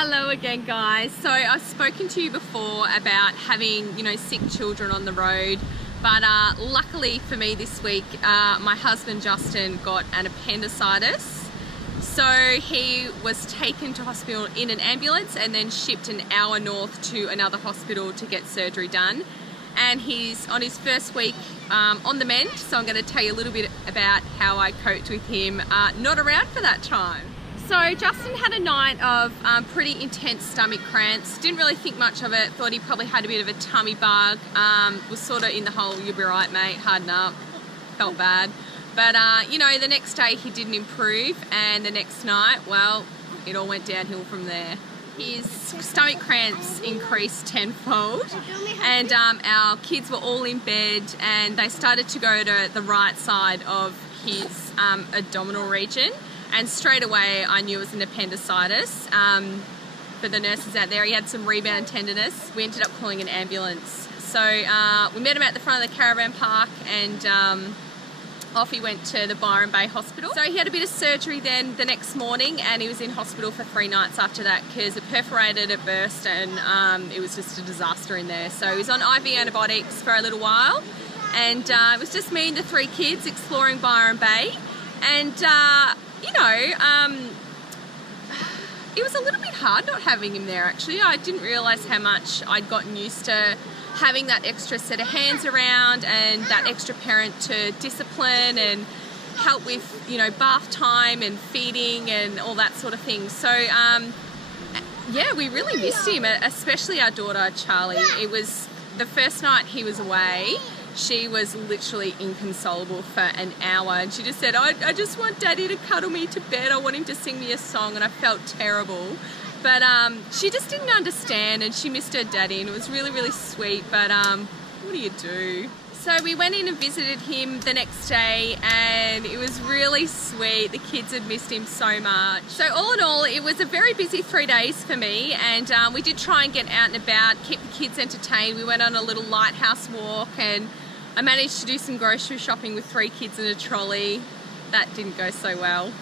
Hello again, guys. So I've spoken to you before about having, sick children on the road, but luckily for me this week, my husband Justin got an appendicitis. So he was taken to hospital in an ambulance and then shipped an hour north to another hospital to get surgery done. And he's on his first week on the mend, so I'm going to tell you a little bit about how I coped with him not around for that time. So Justin had a night of pretty intense stomach cramps. Didn't really think much of it, thought he probably had a bit of a tummy bug. Was sort of in the whole, you'll be right mate, harden up, felt bad. But the next day he didn't improve, and the next night, well, it all went downhill from there. His stomach cramps increased tenfold, and our kids were all in bed, and they started to go to the right side of his abdominal region. And straight away I knew it was an appendicitis. For the nurses out there, he had some rebound tenderness. We ended up calling an ambulance. So we met him at the front of the caravan park, and off he went to the Byron Bay Hospital. So he had a bit of surgery then the next morning, and he was in hospital for 3 nights after that because it perforated, it burst, and it was just a disaster in there. So he was on IV antibiotics for a little while, and it was just me and the 3 kids exploring Byron Bay. And it was a little bit hard not having him there, actually. I didn't realise how much I'd gotten used to having that extra set of hands around and that extra parent to discipline and help with, bath time and feeding and all that sort of thing. So, yeah, we really missed him, especially our daughter, Charlie. It was the first night he was away. She was literally inconsolable for an hour, and she just said, I just want Daddy to cuddle me to bed. I want him to sing me a song, and I felt terrible. But she just didn't understand, and she missed her daddy, and it was really, really sweet. But what do you do? So we went in and visited him the next day, and it was really sweet. The kids had missed him so much. So all in all, it was a very busy 3 days for me, and we did try and get out and about, keep the kids entertained. We went on a little lighthouse walk, and I managed to do some grocery shopping with 3 kids in a trolley. That didn't go so well,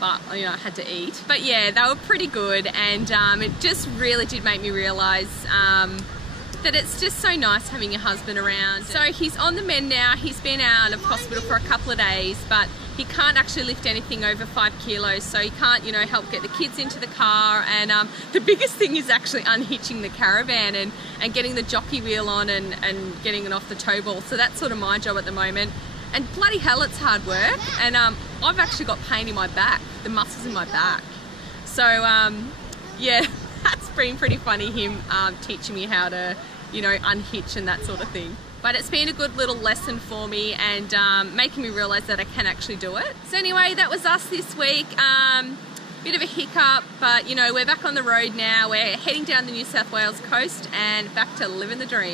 but I had to eat. But yeah, they were pretty good, and it just really did make me realise that it's just so nice having your husband around. So he's on the mend now. He's been out of hospital for a couple of days, but he can't actually lift anything over 5 kilos, so he can't, help get the kids into the car. And the biggest thing is actually unhitching the caravan and getting the jockey wheel on and getting it off the tow ball. So that's sort of my job at the moment. And bloody hell, it's hard work. And I've actually got pain in my back, the muscles in my back. So yeah, that's been pretty funny, him teaching me how to, unhitch and that sort of thing. But it's been a good little lesson for me, and making me realise that I can actually do it. So anyway, that was us this week. Bit of a hiccup, but we're back on the road now. We're heading down the New South Wales coast and back to living the dream.